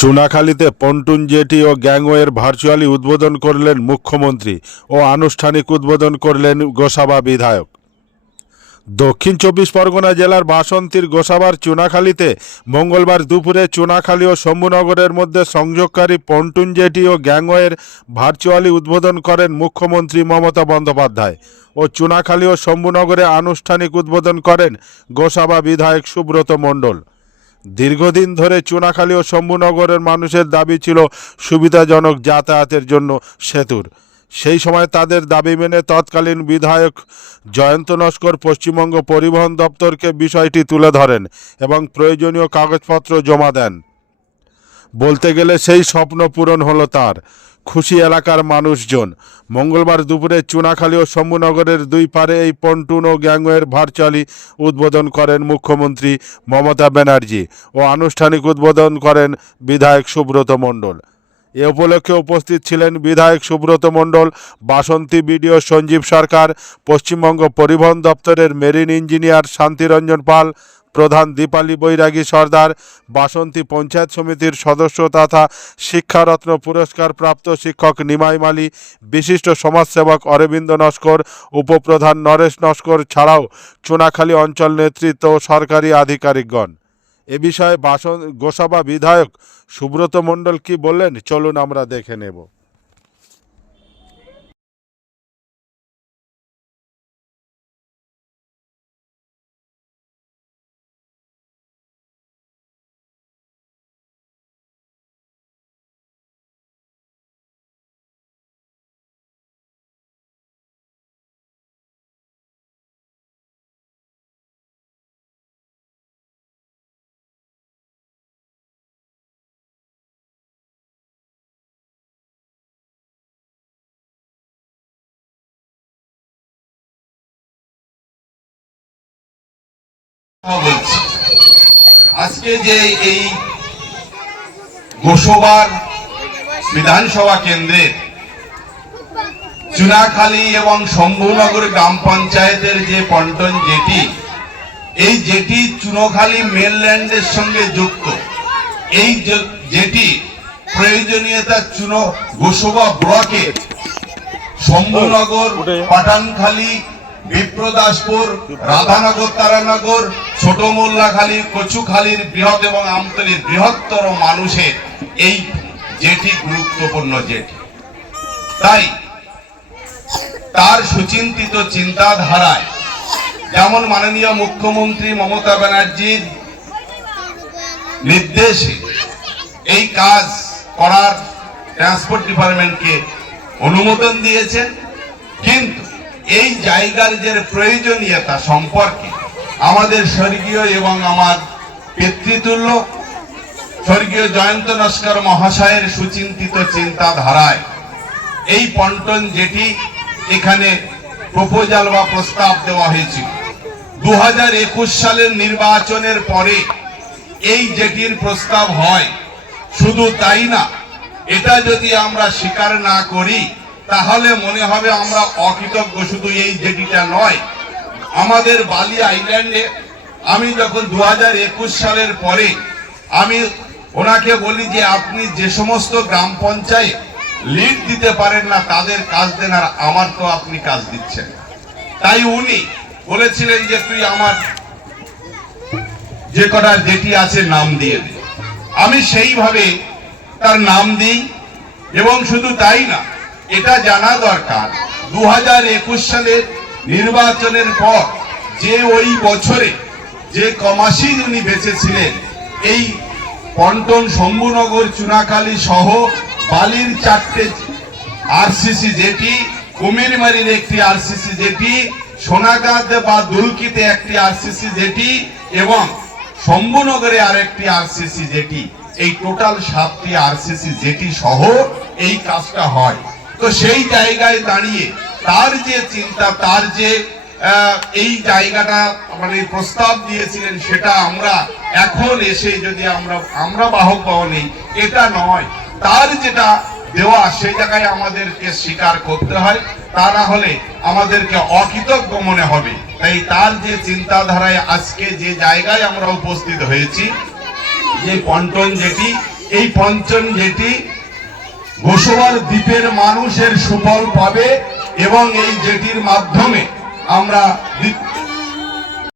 চুনাখালীতে pontoon jetty ও গ্যাংওয়ের virtually উদ্বোধন করলেন মুখ্যমন্ত্রী ও আনুষ্ঠানিক উদ্বোধন করলেন গোসাবা বিধায়ক। দক্ষিণ চব্বিশ পরগনা জেলার বাসন্তীর গোসাবার চুনাখালীতে মঙ্গলবার দুপুরে চুনাখালী ও শম্ভুনগরের মধ্যে সংযোগকারী পন্টুন জেটি ও গ্যাংওয়ের ভার্চুয়ালি উদ্বোধন করেন মুখ্যমন্ত্রী মমতা বন্দ্যোপাধ্যায় ও চুনাখালী ও শম্ভুনগরে আনুষ্ঠানিক উদ্বোধন করেন গোসাবা বিধায়ক সুব্রত মণ্ডল। দীর্ঘদিন ধরে চুনাখালী ও শম্ভুনগরের মানুষের দাবি ছিল সুবিধাজনক যাতায়াতের জন্য সেতুর। সেই সময় তাদের দাবি মেনে তৎকালীন বিধায়ক জয়ন্ত নস্কর পশ্চিমবঙ্গ পরিবহন দপ্তরকে বিষয়টি তুলে ধরেন এবং প্রয়োজনীয় কাগজপত্র জমা দেন। বলতে গেলে সেই স্বপ্ন পূরণ হলো তার। খুশি এলাকার মানুষজন। মঙ্গলবার দুপুরে চুনাখালী ও শম্ভুনগরের দুই পারে এই পন্টুন ও গ্যাংওয়ের ভার্চুয়ালি উদ্বোধন করেন মুখ্যমন্ত্রী মমতা ব্যানার্জি ও আনুষ্ঠানিক উদ্বোধন করেন বিধায়ক সুব্রত মণ্ডল। এ উপলক্ষে উপস্থিত ছিলেন বিধায়ক সুব্রত মণ্ডল, বাসন্তী বিডিও সঞ্জীব সরকার, পশ্চিমবঙ্গ পরিবহন দপ্তরের মেরিন ইঞ্জিনিয়ার শান্তিরঞ্জন পাল, প্রধান দীপালি বৈরাগী সর্দার, বাসন্তী পঞ্চায়েত সমিতির সদস্য তথা শিক্ষারত্ন পুরস্কার প্রাপ্ত শিক্ষক নিমাই মালি, বিশিষ্ট সমাজসেবক অরবিন্দ নস্কর, উপপ্রধান নরেশ নস্কর ছাড়াও চুনাখালী অঞ্চল নেতৃত্ব সরকারি আধিকারিকগণ। এ বিষয়ে বাসন গোসাবা বিধায়ক সুব্রত মণ্ডল কি বললেন? চলুন আমরা দেখে নেব। আজকে যে এই গোসবার বিধানসভা কেন্দ্রের চুনাখালী এবং শম্ভুনগর গ্রাম পঞ্চায়েতের যে পন্টন জেটি এই জেটি চুনখালী মেনল্যান্ডের সঙ্গে যুক্ত। এই জেটি প্রয়োজনীয়তা চুন গোসবা ব্লকে শম্ভুনগর পাঠানখালী বিপ্রদাসপুর রাধানগর তারানগর ছোট মোল্লাখালী কচুখালীর বৃহৎ এবং আমতলীর বৃহত্তর মানুষের এই জেটি গুরুত্বপূর্ণ জেটি তাই তার সুচিন্তিত চিন্তাধারায় যেমন মাননীয় মুখ্যমন্ত্রী মমতা ব্যানার্জির নির্দেশে এই কাজ করার ট্রান্সপোর্ট ডিপার্টমেন্টকে অনুমোদন দিয়েছেন, কিন্তু এই জায়গার যে প্রয়োজনীয়তা সম্পর্কে আমাদের স্বর্গীয় এবং আমার পিতৃতুল্য, স্বর্গীয় জয়ন্ত নস্কর মহাশয়ের সুচিন্তিত চিন্তাধারায় এই পন্টন যেটি এখানে প্রপোজাল বা প্রস্তাব দেওয়া হয়েছিল দু সালের নির্বাচনের পরে এই জেটির প্রস্তাব হয়। শুধু তাই না, এটা যদি আমরা স্বীকার না করি, তাহলে মনে হবে আমরা অকৃতজ্ঞ, শুধু এই জেটিটা নয়। আমাদের বালি আইল্যান্ডে, আমি যখন দু হাজার একুশ সালের পরে আমি ওনাকে বলি যে আপনি যে সমস্ত গ্রাম পঞ্চায়েত লিড দিতে পারেন না, তাদের কাজ দেন আর আমার তো আপনি কাজ দিচ্ছেন। তাই উনি বলেছিলেন যে তুই আমার যে কটা যেটি আছে নাম দিয়ে দে। আমি সেইভাবে তার নাম দিই এবং শুধু তাই না, এটা জানা দরকার। দু সালের নির্বাচনের পর যে ওই বছরে যে কমাসি উনি বেঁচেছিলেন, এই পন্টন শম্ভুনগর চুনাকালী সহ বালির চারটে আরসিসি যেটি কুমিরমারির একটি আরসিসি যেটি সোনাগাঁদ বা দুলকিতে একটি আরসিসি যেটি এবং শম্ভুনগরে আরেকটি আরসিসি যেটি এই টোটাল সাতটি আরসিসি যেটি সহ এই কাজটা হয়। তো সেই জায়গায় দাঁড়িয়ে তার যে চিন্তা, তার যে এই জায়গাটা মানে প্রস্তাব দিয়েছিলেন, সেটা আমরা এখন এসে যদি আমরা আমরা বাহক পাওয়া এটা নয়। তার যেটা দেওয়া, সেই জায়গায় আমাদেরকে স্বীকার করতে হয়। তা না হলে আমাদেরকে অকৃতজ্ঞ মনে হবে। তাই তার যে চিন্তাধারায় আজকে যে জায়গায় আমরা উপস্থিত হয়েছি, যে পন্টন যেটি এই পঞ্চম জেটি গোসবার দ্বীপের মানুষের সুফল পাবে। এবং এই জেটির মাধ্যমে আমরা